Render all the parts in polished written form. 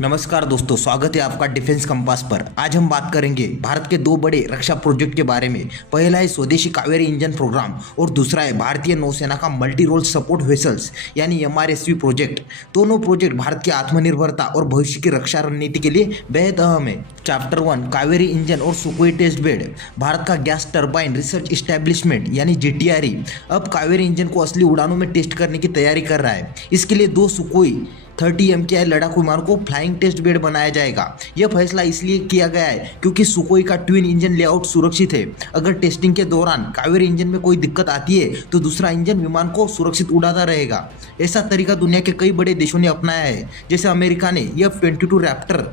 नमस्कार दोस्तों, स्वागत है आपका डिफेंस कंपास पर। आज हम बात करेंगे भारत के दो बड़े रक्षा प्रोजेक्ट के बारे में। पहला है स्वदेशी कावेरी इंजन प्रोग्राम और दूसरा है भारतीय नौसेना का मल्टी रोल सपोर्ट वेसल्स यानी MRSV प्रोजेक्ट। दोनों प्रोजेक्ट भारत की आत्मनिर्भरता और भविष्य की रक्षा रणनीति के लिए बेहद अहम है। चैप्टर 1 कावेरी इंजन और सुखोई टेस्ट बेड। भारत का गैस टर्बाइन रिसर्च इस्टेब्लिशमेंट यानी GTRE अब कावेरी इंजन को असली उड़ानों में टेस्ट करने की तैयारी कर रहा है। इसके लिए दो सुखोई 30 MKI लड़ाकू विमान को फ्लाइंग टेस्ट बेड बनाया जाएगा। यह फैसला इसलिए किया गया है क्योंकि सुखोई का ट्विन इंजन लेआउट सुरक्षित है। अगर टेस्टिंग के दौरान कावेरी इंजन में कोई दिक्कत आती है तो दूसरा इंजन विमान को सुरक्षित उड़ाता रहेगा। ऐसा तरीका दुनिया के कई बड़े देशों ने अपनाया है, जैसे अमेरिका ने F-22 रैप्टर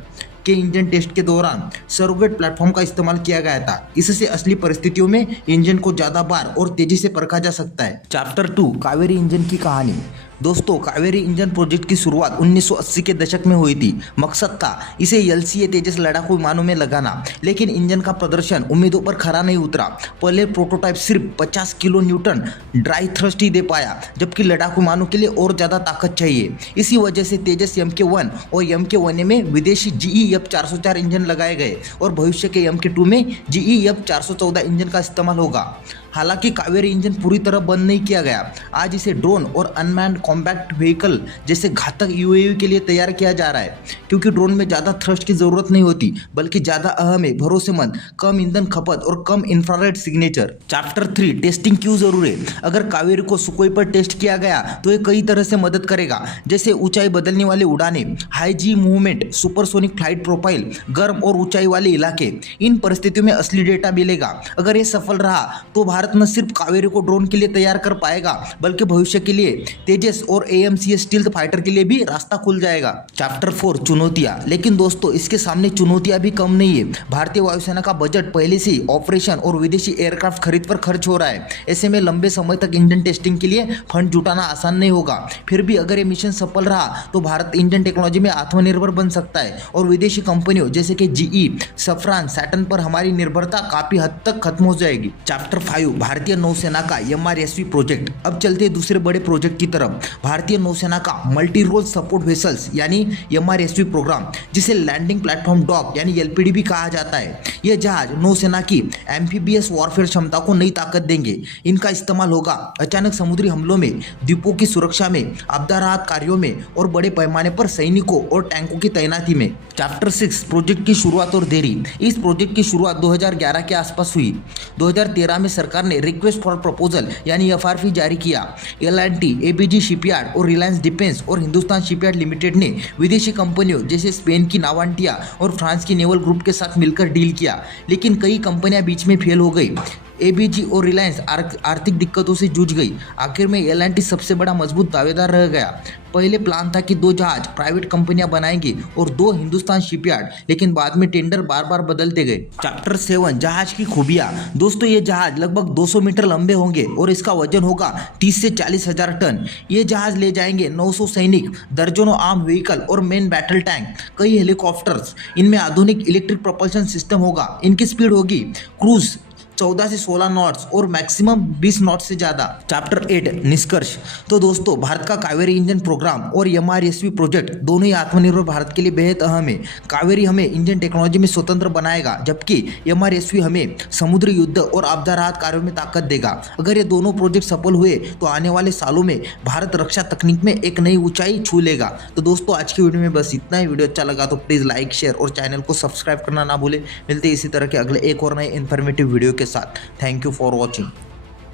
के इंजन टेस्ट के दौरान सरोगेट प्लेटफॉर्म का इस्तेमाल किया गया था। इससे असली परिस्थितियों में इंजन को ज्यादा बार और तेजी से परखा जा सकता है। चैप्टर 2 कावेरी इंजन की कहानी। दोस्तों, कावेरी इंजन प्रोजेक्ट की शुरुआत 1980 के दशक में हुई थी। मकसद था इसे LCA तेजस लड़ाकू विमानों में लगाना, लेकिन इंजन का प्रदर्शन उम्मीदों पर खरा नहीं उतरा। पहले प्रोटोटाइप सिर्फ 50 किलो न्यूटन ड्राई थ्रस्ट ही दे पाया, जबकि लड़ाकू विमानों के लिए और ज़्यादा ताकत चाहिए। इसी वजह से तेजस MK1 और MK1A में विदेशी GE F404 इंजन लगाए गए और भविष्य के MK2 में GE F414 इंजन का इस्तेमाल होगा। हालांकि कावेरी इंजन पूरी तरह बंद नहीं किया गया। आज इसे ड्रोन और अनमैन्ड कॉम्बैक्ट व्हीकल जैसे घातक UAV के लिए तैयार किया जा रहा है, क्योंकि ड्रोन में ज़्यादा थ्रस्ट की ज़रूरत नहीं होती, बल्कि ज़्यादा अहम है भरोसेमंद, कम ईंधन खपत और कम इंफ्रारेड सिग्नेचर। चैप्टर 3 टेस्टिंग क्यों जरूरी है। अगर कावेरी को सुखोई पर टेस्ट किया गया तो ये कई तरह से मदद करेगा, जैसे ऊंचाई बदलने वाले उड़ाने, high G movement, supersonic flight profile, गर्म और ऊंचाई वाले इलाके। इन परिस्थितियों में असली डेटा मिलेगा। अगर ये सफल रहा तो भारत न सिर्फ कावेरी को ड्रोन के लिए तैयार कर पाएगा, बल्कि भविष्य के लिए तेजस और AMCS स्टील्थ फाइटर के लिए भी रास्ता खुल जाएगा। चैप्टर 4 चुनौतियां। लेकिन दोस्तों, इसके सामने चुनौतियां भी कम नहीं है। भारतीय वायुसेना का बजट पहले से ही ऑपरेशन और विदेशी एयरक्राफ्ट खरीद पर खर्च हो रहा है। ऐसे में लंबे समय तक इंजन टेस्टिंग के लिए फंड जुटाना आसान नहीं होगा। फिर भी अगर ये मिशन सफल रहा तो भारत इंजन टेक्नोलॉजी में आत्मनिर्भर बन सकता है और विदेशी कंपनियों जैसे कि GE, सफ्रान, सैटर्न पर हमारी निर्भरता काफी हद तक खत्म हो जाएगी। चैप्टर 5 भारतीय नौसेना का MRSV प्रोजेक्ट। अब चलते हैं दूसरे बड़े प्रोजेक्ट की तरफ, भारतीय नौसेना का मल्टी रोल सपोर्ट वेसल्स यानी MRSV प्रोग्राम, जिसे लैंडिंग प्लेटफॉर्म डॉक यानी LPD भी कहा जाता है। यह जहाज नौसेना की एम्फीबियस वॉरफेयर क्षमता को नई ताकत देंगे। इनका इस्तेमाल होगा अचानक समुद्री हमलों में, द्वीपों की सुरक्षा में, आपदा राहत कार्यों में और बड़े पैमाने पर सैनिकों और टैंकों की तैनाती में। चैप्टर 6 प्रोजेक्ट की शुरुआत और देरी। इस प्रोजेक्ट की शुरुआत 2011 के आसपास हुई। 2013 में सरकार ने रिक्वेस्ट फॉर प्रपोजल यानी FRP जारी किया। L&T, ABG शिपयार्ड और रिलायंस डिफेंस और हिंदुस्तान शिपयार्ड लिमिटेड ने विदेशी कंपनियों जैसे स्पेन की नावांटिया और फ्रांस की नेवल ग्रुप के साथ मिलकर डील किया, लेकिन कई कंपनियां बीच में फेल हो गई। ABG और रिलायंस आर्थिक दिक्कतों से जूझ गई। आखिर में L&T सबसे बड़ा मजबूत दावेदार रह गया। पहले प्लान था कि 2 जहाज प्राइवेट कंपनियां बनाएंगी और 2 हिंदुस्तान शिपयार्ड, लेकिन बाद में टेंडर बार बार बदलते गए। चैप्टर 7 जहाज की खूबियां। दोस्तों, ये जहाज लगभग 200 मीटर लंबे होंगे और इसका वजन होगा 30 से 40 हजार टन। ये जहाज ले जाएंगे 900 सैनिक, दर्जनों आर्म व्हीकल और मेन बैटल टैंक, कई हेलीकॉप्टर्स। इनमें आधुनिक इलेक्ट्रिक प्रोपल्शन सिस्टम होगा। इनकी स्पीड होगी क्रूज 14 से 16 नॉट्स और मैक्सिमम 20 नॉट्स से ज़्यादा। चैप्टर 8 निष्कर्ष। तो दोस्तों, भारत का कावेरी इंजन प्रोग्राम और MRSV प्रोजेक्ट दोनों ही आत्मनिर्भर भारत के लिए बेहद अहम है। कावेरी हमें इंजन टेक्नोलॉजी में स्वतंत्र बनाएगा, जबकि MRSV हमें समुद्री युद्ध और आपदा राहत कार्यों में ताकत देगा। अगर ये दोनों प्रोजेक्ट सफल हुए तो आने वाले सालों में भारत रक्षा तकनीक में एक नई ऊंचाई छू लेगा। तो दोस्तों, आज की वीडियो में बस इतना ही। वीडियो अच्छा लगा तो प्लीज़ लाइक, शेयर और चैनल को सब्सक्राइब करना ना भूलें। मिलते हैं इसी तरह के अगले एक और नए इन्फॉर्मेटिव वीडियो के साथ। Thank you for watching.